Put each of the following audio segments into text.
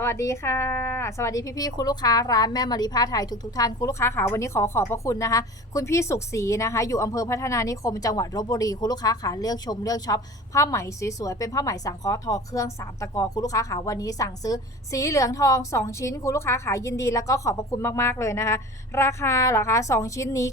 สวัสดีค่ะ สวัสดีพี่ๆคุณลูกค้าร้านแม่มารีผ้าไทยทุกๆท่านคุณลูกค้าขาวันนี้ขอขอบพระคุณนะคะ คุณพี่สุขศรีนะคะ อยู่อำเภอพัฒนานิคมจังหวัดลบบุรีคุณลูกค้าขาเลือกชมเลือกช็อปผ้าไหมสวยๆเป็นผ้าไหมสังเคราะห์ทอเครื่องสามตะกอคุณลูกค้าขาวันนี้สั่งซื้อ สีเหลืองทอง 2 ชิ้นคุณลูกค้าขายินดีแล้วก็ขอบพระคุณมากๆเลยนะคะ ราคาเหรอคะ2ชิ้นนี้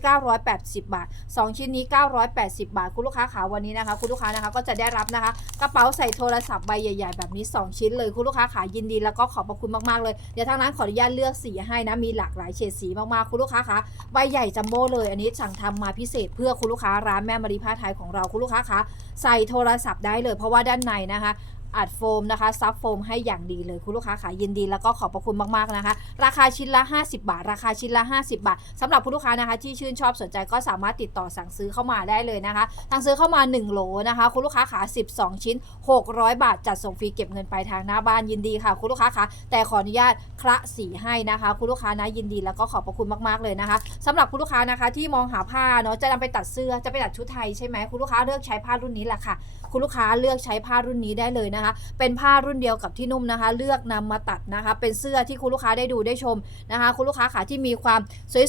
980 บาท 2 ชิ้นนี้ 980 บาท คุณลูกค้าขาวันนี้นะคะ คุณลูกค้านะคะก็จะได้รับนะคะ กระเป๋าใส่โทรศัพท์ใบใหญ่ ๆ แบบนี้ 2 ชิ้นเลยคุณลูกค้าขายินดีแล้วก็ขอบพระคุณมากๆเลย เดี๋ยวทางร้านขออนุญาตเลือกสีให้นะ มีหลากหลายเฉดสีมากๆ คุณลูกค้าคะ ใบใหญ่จัมโบ้เลย อันนี้สั่งทำมาพิเศษเพื่อคุณลูกค้าร้านแม่มารีผ้าไทยของเรา คุณลูกค้าคะ ใส่โทรศัพท์ได้เลย เพราะว่าด้านในนะคะ อัดโฟมนะคะซับโฟมให้อย่างดีเลยคุณลูกค้าขายยินดีแล้วก็ขอบพระคุณมากๆนะคะ ราคาชิ้นละ 50 บาท ราคาชิ้นละ 50 บาทสำหรับคุณลูกค้านะคะที่ชื่นชอบสนใจก็สามารถติดต่อสั่งซื้อเข้ามาได้เลยนะคะสั่งซื้อเข้ามา 1 โหลนะคะคุณลูกค้าขา12 ชิ้น 600 บาท จัดส่งฟรีเก็บเงินปลายทางหน้าบ้านยินดีค่ะ คุณลูกค้าคะแต่ขออนุญาตคละสีให้นะคะ คุณลูกค้านะยินดีแล้วก็ขอบพระคุณมากๆเลยนะคะสำหรับคุณลูกค้านะคะที่มองหาผ้าเนาะจะนำไปตัดเสื้อจะไปตัดชุดไทยใช่ไหมคุณลูกค้าเลือกใช้ผ้ารุ่นนี้แหละค่ะ คุณลูกค้าเลือกใช้ผ้ารุ่นนี้ได้เลยนะคะเป็นผ้ารุ่นเดียวกับที่นุ่มนะคะ เลือกนำมาตัดนะคะ เป็นเสื้อที่คุณลูกค้าได้ดูได้ชมนะคะ คุณลูกค้าขาที่มีความ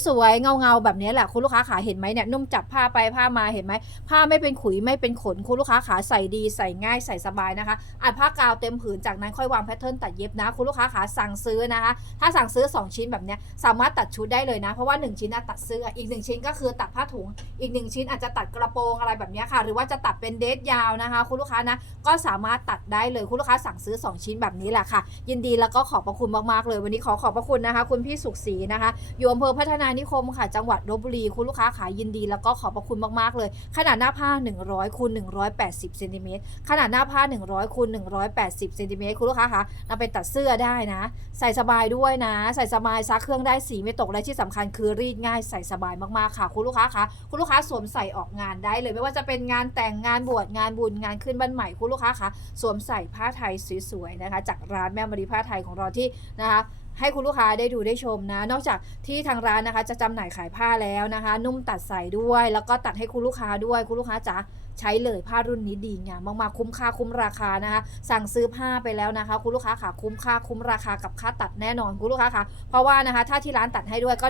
สวยๆเงาๆแบบนี้แหละคุณลูกค้าขาเห็นไหมเนี่ยนุ่มจับผ้าไปผ้ามาเห็นไหมผ้าไม่เป็นขุยไม่เป็นขนคุณลูกค้าขาใส่ดีใส่ง่ายใส่สบายนะคะอัดผ้ากาวเต็มผืนจากนั้นค่อยวางแพทเทิร์นตัดเย็บนะ คุณลูกค้าขาสั่งซื้อนะคะ ถ้าสั่งซื้อ 2 ชิ้นแบบนี้สามารถตัดชุดได้เลยนะ เพราะว่า 1 ชิ้นน่ะตัดเสื้ออีก 1 ชิ้นก็คือตัดผ้าถุง อีก 1 ชิ้นอาจจะตัดกระโปรงอะไรแบบนี้ค่ะ หรือว่าจะตัดเป็นเดทยาวนะคะ คุณลูกค้านะก็สามารถตัดได้ได้เลยคุณลูกค้าสั่งซื้อ 2 ชิ้นแบบนี้แหละค่ะ ยินดีแล้วก็ขอบพระคุณมากๆเลย วันนี้ขอขอบพระคุณนะคะ คุณพี่สุขศรีนะคะอยู่อำเภอพัฒนานิคมค่ะ จังหวัดลบบุรีคุณลูกค้าขายยินดีแล้วก็ขอบพระคุณมากๆเลย ขนาดหน้าผ้า 100คูณ180เซนติเมตรขนาดหน้าผ้า 100คูณ180เซนติเมตรคุณลูกค้าคะนำไปตัดเสื้อได้นะ ใส่สบายด้วยนะ ใส่สบายซักเครื่องได้สีไม่ตกและที่สำคัญคือรีดง่ายใส่สบายมากๆค่ะ คุณลูกค้าคะคุณลูกค้าสวมใส่ออกงานได้เลย ไม่ว่าจะเป็นงานแต่งงานบวชงานบุญงานขึ้นบ้านใหม่คุณลูกค้าคะสวมใส่ผ้าไทยสวยๆนะคะ จากร้านแม่มารีผ้าไทยของเราที่นะคะให้คุณลูกค้าได้ดูได้ชมนะ นอกจากที่ทางร้านนะคะ จะจำหน่ายขายผ้าแล้วนะคะ นุ่มตัดใส่ด้วย แล้วก็ตัดให้คุณลูกค้าด้วยคุณลูกค้าจ๋า ใช้เลยผ้ารุ่นนี้ดีงามมากๆคุ้มค่าคุ้มราคานะคะ สั่งซื้อผ้าไปแล้วนะคะ คุณลูกค้าค่ะคุ้มค่าคุ้มราคากับค่าตัดแน่นอนคุณลูกค้าค่ะเพราะว่านะคะถ้าที่ร้านตัดให้ด้วยก็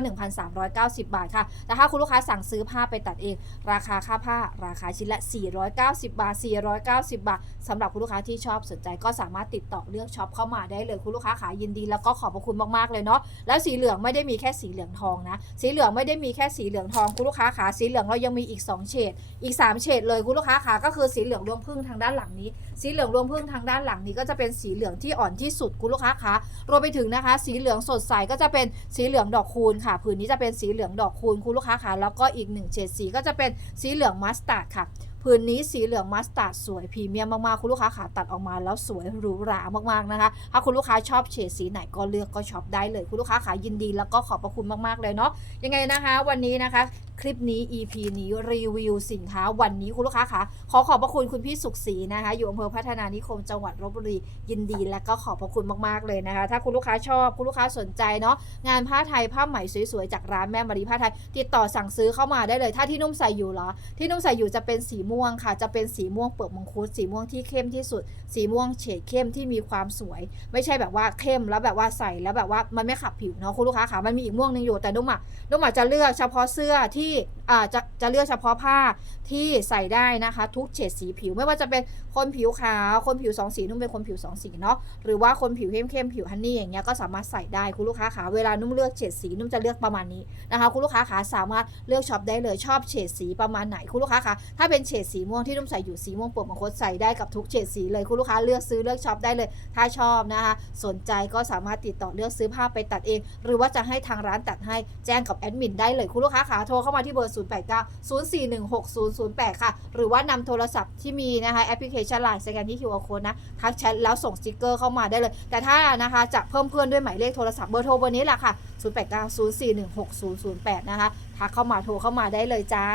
1,390 บาทค่ะ แต่ถ้าคุณลูกค้าสั่งซื้อผ้าไปตัดเอง ราคาค่าผ้าราคาชิ้นละ 490 บาท 490 บาทสำหรับคุณลูกค้าที่ชอบสนใจก็สามารถติดต่อเลือกช็อปเข้ามาได้เลยคุณลูกค้าขายยินดีแล้วก็ขอบพระคุณมากๆเลยเนาะแล้วสีเหลืองไม่ได้มีแค่สีเหลืองทองนะ สีเหลืองไม่ได้มีแค่สีเหลืองทองคุณลูกค้าขาสีเหลืองเรายังมีอีก 2 เฉดอีก 3 เฉดเลยคุณลูกค้าขาก็คือสีเหลืองรวงพึ่งทางด้านหลังนี้ สีเหลืองรวงพึ่งทางด้านหลังนี้ก็จะเป็นสีเหลืองที่อ่อนที่สุดคุณลูกค้าคะรวมไปถึงนะคะ สีเหลืองสดใสก็จะเป็นสีเหลืองดอกคูณค่ะผืนนี้จะเป็นสีเหลืองดอกคูณคุณลูกค้าคะแล้วก็อีกหนึ่งเฉดสีก็จะเป็นสีเหลืองมัสตาร์ดค่ะผืนนี้สีเหลืองมัสตาร์ดสวยพรีเมียมมากๆคุณลูกค้าขาตัดออกมาแล้วสวยหรูหรามากๆนะคะ ถ้าคุณลูกค้าชอบเฉดสีไหนก็เลือกก็ช็อปได้เลยคุณลูกค้าขายินดีแล้วก็ขอบพระคุณมากๆเลยเนาะยังไงนะคะ วันนี้นะคะ คลิปนี้ EP นี้รีวิวสินค้าวันนี้คุณลูกค้าคะขอขอบพระคุณคุณพี่สุขศรีนะคะ อยู่อำเภอพัฒนานิคมจังหวัดลบบุรียินดี และก็ขอบพระคุณมากๆเลยนะคะ ถ้าคุณลูกค้าชอบคุณลูกค้าสนใจเนาะงานผ้าไทยผ้าไหมสวยๆจากร้านแม่มารีผ้าไทย ติดต่อสั่งซื้อเข้ามาได้เลย ถ้าที่นุ่มใส่อยู่เหรอ ที่นุ่มใส่อยู่จะเป็นสีม่วงค่ะ จะเป็นสีม่วงเปลือกมังคุดสีม่วงที่เข้มที่สุด สีม่วงเฉดเข้มที่มีความสวย ไม่ใช่แบบว่าเข้มแล้วแบบว่าใส่แล้วแบบว่ามันไม่ขับผิวเนาะคุณลูกค้าคะมันมีอีกม่วงหนึงอยู่แต่นุ่มอะนุ่มอาจจะเลือกเฉพาะเสื้อที่อ่จะจะเลือกเฉพาะผ้าที่ใส่ได้นะคะ ทุกเฉดสีผิว ไม่ว่าจะเป็นคนผิวขาว คนผิวสองสีนุ่มเป็นคนผิวสองสีเนาะหรือว่าคนผิวเข้มเข้มผิวฮันนี่อย่างเงี้ยก็สามารถใส่ได้คุณลูกค้าขาเวลานุ่มเลือกเฉดสีนุ่มจะเลือกประมาณนี้นะคะคุณลูกค้าขาสามารถเลือกช็อปได้เลยชอบเฉดสีประมาณไหนคุณลูกค้าคะถ้าเป็นเฉดสีม่วงที่นุ่มใส่อยู่สีม่วงเปลือกมังคุดใส่ได้กับทุกเฉดสีเลยคุณลูกค้าเลือกซื้อเลือกช็อปได้เลย ถ้าชอบนะคะ สนใจก็สามารถติดต่อเลือกซื้อผ้าไปตัดเอง หรือว่าจะให้ทางร้านตัดให้แจ้งกับแอดมินได้เลยคุณลูกค้าขาโทรเข้ามาที่เบอร์ 0 8 9 0 4 1 6 0 0 8 ค่ะ หรือว่านำโทรศัพท์ที่มีนะคะแอปพลิเคชันไลน์สแกนที่ QR code นะ ทักแชทแล้วส่งสติกเกอร์เข้ามาได้เลย แต่ถ้านะคะจะเพิ่มเพื่อนด้วยหมายเลขโทรศัพท์เบอร์โทรเบอร์นี้แหละค่ะ 0 8 9 0 4 1 6 0 0 8 นะคะ ทักเข้ามาโทรเข้ามาได้เลยจ้า